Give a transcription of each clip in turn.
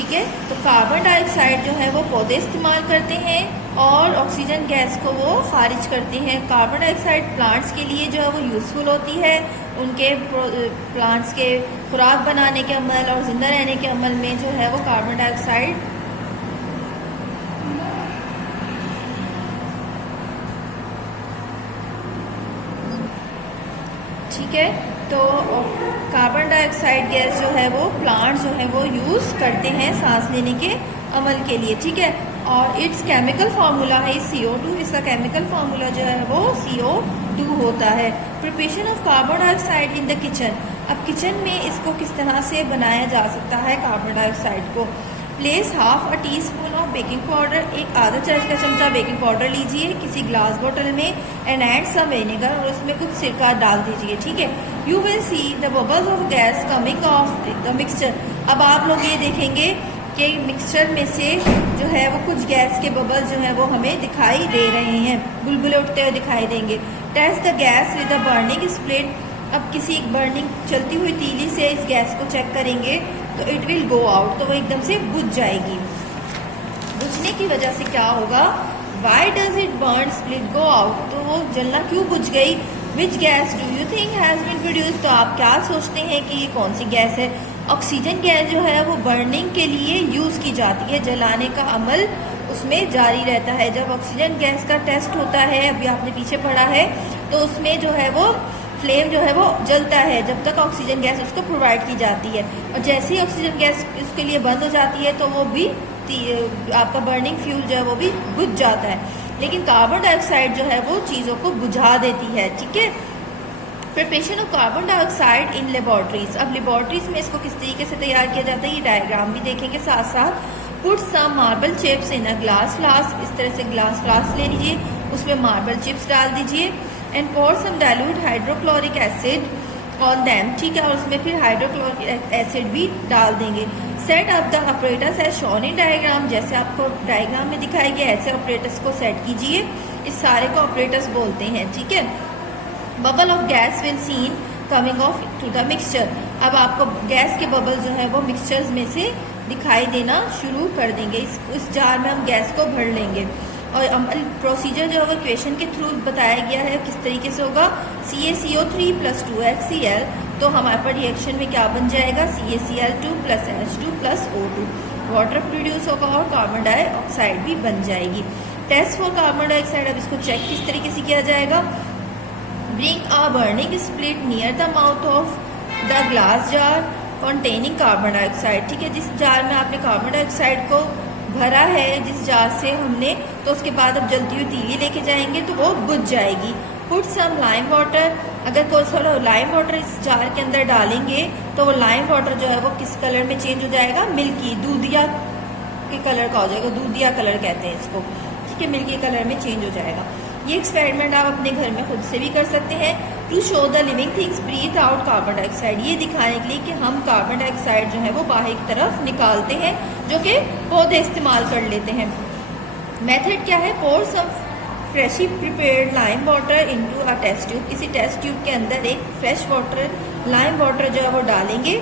ठीक है। तो कार्बन डाइऑक्साइड जो है वो पौधे इस्तेमाल करते हैं और ऑक्सीजन गैस को वो खारिज करते हैं। कार्बन डाइऑक्साइड प्लांट्स के लिए जो है वो यूज़फुल होती है, उनके प्लांट्स के खुराक बनाने के अमल और ज़िंदा रहने के अमल में जो है वो कार्बन डाइऑक्साइड ठीक है। तो कार्बन डाइऑक्साइड गैस जो है वो प्लांट जो है वो यूज़ करते हैं सांस लेने के अमल के लिए, ठीक है। और इट्स केमिकल फार्मूला है CO2, इसका केमिकल फार्मूला जो है वो CO2 होता है। Preparation of carbon dioxide in the kitchen, अब किचन में इसको किस तरह से बनाया जा सकता है कार्बन डाइऑक्साइड को। Place half a tea spoon of baking powder, एक आधा चाय का चमचा बेकिंग पाउडर लीजिए किसी ग्लास बोतल में एंड ऐड सम विनेगर, और उसमें कुछ सिरका डाल दीजिए, ठीक है। You will see the bubbles of gas coming of the mixture, अब आप लोग ये देखेंगे कि मिक्सचर में से जो है वो कुछ गैस के बबल्स जो है वो हमें दिखाई दे रहे हैं, बुलबुले उठते हुए दिखाई देंगे। Test the gas with a burning split, अब किसी एक बर्निंग चलती हुई तीली से इस गैस को चेक करेंगे तो इट विल गो आउट, तो वो एकदम से बुझ जाएगी। बुझने की वजह से क्या होगा, why does it burn split go out, तो वो जलना क्यों बुझ गई। Which gas do you think has been produce, तो आप क्या सोचते हैं कि ये कौन सी गैस है। ऑक्सीजन गैस जो है वो बर्निंग के लिए यूज की जाती है, जलाने का अमल उसमें जारी रहता है। जब ऑक्सीजन गैस का टेस्ट होता है, अभी आपने पीछे पढ़ा है, तो उसमें जो है वो फ्लेम जो है वो जलता है जब तक ऑक्सीजन गैस उसको प्रोवाइड की जाती है, और जैसे ही ऑक्सीजन गैस उसके लिए बंद हो जाती है तो वो भी आपका बर्निंग फ्यूल जो है वो भी बुझ जाता है। लेकिन कार्बन डाइऑक्साइड जो है वो चीज़ों को बुझा देती है, ठीक है। Preparation of carbon dioxide in laboratories, अब लेबोरेटरीज में इसको किस तरीके से तैयार किया जाता है ये डायग्राम भी देखेंगे साथ साथ। Put some marble chips in a glass flask, इस तरह से ग्लास फ्लास्क ले लीजिए, उसमें मार्बल चिप्स डाल दीजिए and pour some dilute hydrochloric acid on them, ठीक है, और उसमें फिर हाइड्रोक्लोरिक एसिड भी डाल देंगे। Set up the operators as shown in diagram, जैसे आपको डायग्राम में दिखाया गया ऐसे ऑपरेटर्स को सेट कीजिए, इस सारे को ऑपरेटर्स बोलते हैं, ठीक है। Bubble of gas will seen coming off to the mixture, अब आपको गैस के बबल जो है वो मिक्सचर्स में से दिखाई देना शुरू कर देंगे। इस जार में हम गैस को भर लेंगे और अमल प्रोसीजर जो है इक्वेशन के थ्रू बताया गया है किस तरीके से होगा। CaCO3 + 2HCl, तो हमारे पर रिएक्शन में क्या बन जाएगा, CaCl2 + H2 + O2, water produce होगा और कार्बन डाइऑक्साइड भी बन जाएगी। टेस्ट फॉर कार्बन डाइऑक्साइड, अब इसको चेक किस तरीके से किया जाएगा। Bring a burning split near the mouth of the glass jar containing carbon dioxide, ठीक है। जिस जार में आपने कार्बन डाइऑक्साइड को भरा है, जिस जार से हमने, तो उसके बाद अब जलती हुई तीली लेके जाएंगे तो वो बुझ जाएगी। पुट सम लाइम वाटर, अगर कोई थोड़ा लाइम वाटर इस जार के अंदर डालेंगे तो वो लाइम वाटर जो है वो किस कलर में चेंज हो जाएगा, मिल्की, दूधिया के कलर का हो जाएगा, दूधिया कलर कहते हैं इसको, ठीक है, मिल्की कलर में चेंज हो जाएगा। ये एक्सपेरिमेंट आप अपने घर में खुद से भी कर सकते हैं। To show the living things breathe out carbon dioxide, ये दिखाने के लिए कि हम कार्बन डाइऑक्साइड जो है वो बाहर की तरफ निकालते हैं, जो कि पौधे इस्तेमाल कर लेते हैं। मेथड क्या है, pour some freshly prepared lime water into a test tube, किसी टेस्ट ट्यूब के अंदर एक फ्रेश वाटर लाइम वाटर जो है वो डालेंगे।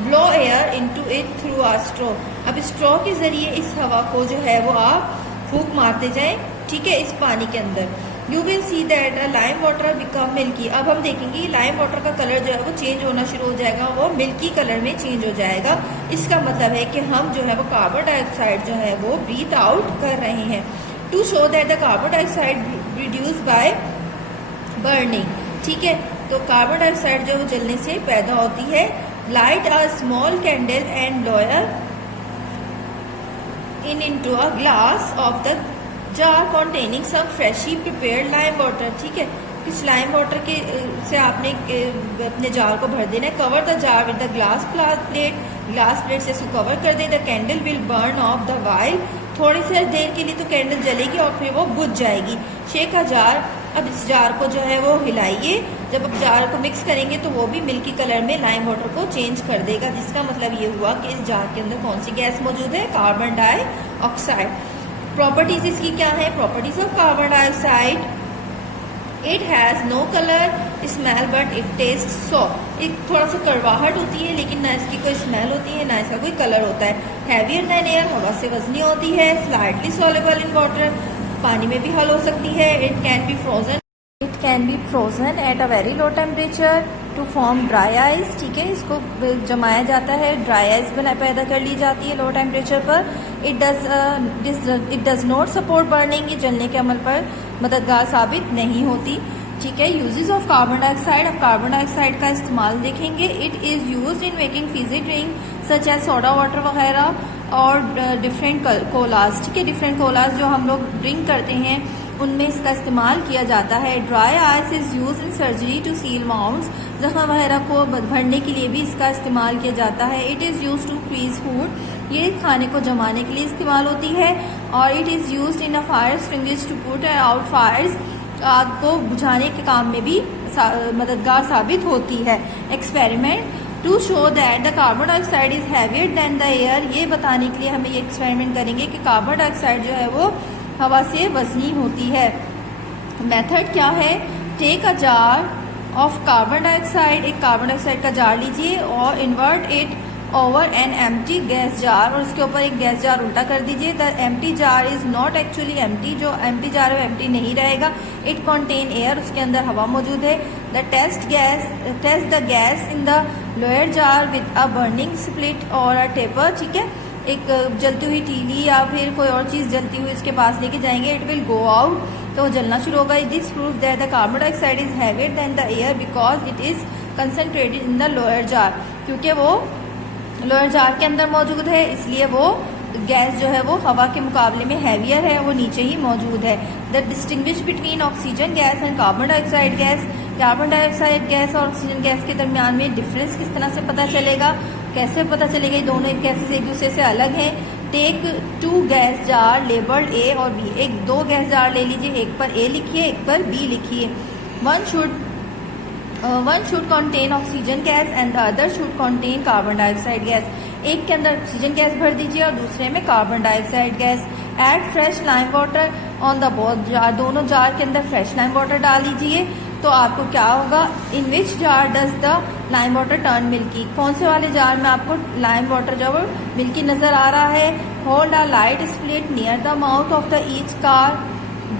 Blow air into it through a straw, अब स्ट्रॉ के जरिए इस हवा को जो है वो आप फूंक मारते जाएं, ठीक है, इस पानी के अंदर। You will see that lime water become milky, अब हम देखेंगे लाइम वाटर का कलर जो है वो चेंज होना शुरू हो जाएगा, वो मिल्की कलर में चेंज हो जाएगा। इसका मतलब है कि हम जो है वो कार्बन डाइऑक्साइड जो है वो ब्रीथ आउट कर रहे हैं। To show that the carbon dioxide reduce by burning, ठीक है, तो कार्बन डाइऑक्साइड जो जलने से पैदा होती है। Light a small candle and lower into a glass of the jar containing some freshly prepared lime water, ठीक है, किस लाइम वाटर के से आपने अपने जार को भर देना है। Cover the jar with the glass plate, glass plate से इसको कवर कर दें। The candle will burn of the while, थोड़ी सी देर के लिए तो कैंडल जलेगी और फिर वो बुझ जाएगी। शेक का जार, अब इस जार को जो है वो हिलाइए, जब आप जार को मिक्स करेंगे तो वो भी मिल्की कलर में लाइम वाटर को चेंज कर देगा, जिसका मतलब ये हुआ कि इस जार के अंदर कौन सी गैस मौजूद है, कार्बन डाइऑक्साइड। प्रॉपर्टीज इसकी क्या है, properties of carbon dioxide, it has no colour smell but it taste so. एक थोड़ा सा कड़वाहट होती है लेकिन ना इसकी कोई स्मेल होती है ना इसका कोई कलर होता है। हैवियर देन एयर, हवा से वजनी होती है। स्लाइटली सॉलेबल इन वाटर, पानी में भी हल हो सकती है। It can be frozen at a very low temperature to form dry ice. ठीक है, इसको जमाया जाता है, ड्राई आइस पैदा कर ली जाती है लो टेम्परेचर पर। It does not support burning, ये जलने के अमल पर मददगार साबित नहीं होती। ठीक है, यूजेस ऑफ कार्बन डाइऑक्साइड। अब कार्बन डाइऑक्साइड का इस्तेमाल देखेंगे। It is used in making fizzy drink such as soda water वगैरह और डिफरेंट कोलाज। ठीक है, डिफरेंट कोलाज जो हम लोग ड्रिंक करते हैं उनमें इसका इस्तेमाल किया जाता है। Dry ice is use in surgery to seal mounts, जख्म वगैरह को भरने के लिए भी इसका इस्तेमाल किया जाता है। It is use to freeze food, ये खाने को जमाने के लिए इस्तेमाल होती है। और it is use in a fire extinguish to put out fires, आग को बुझाने के काम में भी मददगार साबित होती है। Experiment to show that the carbon dioxide is heavier than the air, ये बताने के लिए हमें ये एक्सपेरिमेंट करेंगे कि कार्बन डाइऑक्साइड जो है वो हवा से वजनी होती है। मेथड क्या है? Take a jar of carbon dioxide, एक कार्बन डाइऑक्साइड का जार लीजिए और invert it over an empty gas jar, और उसके ऊपर एक गैस जार उल्टा कर दीजिए। The empty jar is not actually empty, जो एम्प्टी जार है वो एम्प्टी नहीं रहेगा। इट कंटेन एयर, उसके अंदर हवा मौजूद है। The test the gas in the lower jar with a burning split और अ टेपर। ठीक है, एक जलती हुई तीली या फिर कोई और चीज़ जलती हुई इसके पास लेके जाएंगे। इट विल गो आउट, तो वो जलना शुरू होगा। This prove that the carbon dioxide is heavier than the air because it is concentrated in the lower jar, क्योंकि वो लोअर जार के अंदर मौजूद है, इसलिए वो गैस जो है वो हवा के मुकाबले में हैवियर है, वो नीचे ही मौजूद है। The distinguish between oxygen gas and carbon dioxide gas, carbon dioxide gas और ऑक्सीजन गैस के दरमियान में डिफरेंस किस तरह से पता चलेगा, कैसे पता चलेगा? ये दोनों गैसेस एक दूसरे से अलग हैं। टेक 2 गैस जार लेबल्ड ए और बी, एक 2 गैस जार ले लीजिए, एक पर ए लिखिए एक पर बी लिखिए। One should contain oxygen gas and the other should contain carbon dioxide gas, एक के अंदर ऑक्सीजन गैस भर दीजिए और दूसरे में carbon dioxide gas. Add fresh lime water on the both jar, दोनों जार के अंदर फ्रेश लाइम वाटर डाल दीजिए। तो आपको क्या होगा? In which jar does the lime water turn milky, कौन से वाले जार में आपको लाइम वाटर जो है मिल्की नजर आ रहा है? Hold a light split near the mouth of the each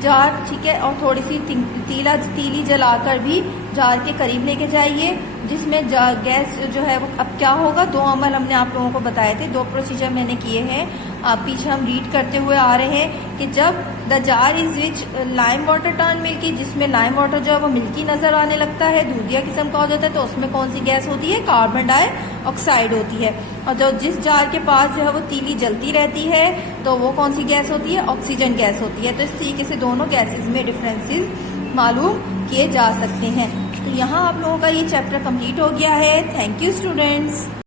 jar. ठीक है, और थोड़ी सी तीली जलाकर भी जार के करीब लेके जाइए, जिसमें गैस जो है वो अब क्या होगा? 2 अमल हमने आप लोगों को बताए थे, 2 प्रोसीजर मैंने किए हैं। आप पीछे हम रीड करते हुए आ रहे हैं कि जब the jar is which lime water turn milky, जिसमें लाइम वाटर जो है वो मिल्की नजर आने लगता है, दूधिया किस्म का हो जाता है, तो उसमें कौन सी गैस होती है? कार्बन डाइऑक्साइड होती है। और जो जिस जार के पास जो है वो तीली जलती रहती है, तो वो कौन सी गैस होती है? ऑक्सीजन गैस होती है। तो इस तरीके से दोनों गैसेज में डिफरेंसेस मालूम किए जा सकते हैं। तो यहाँ आप लोगों का ये चैप्टर कंप्लीट हो गया है। Thank you students.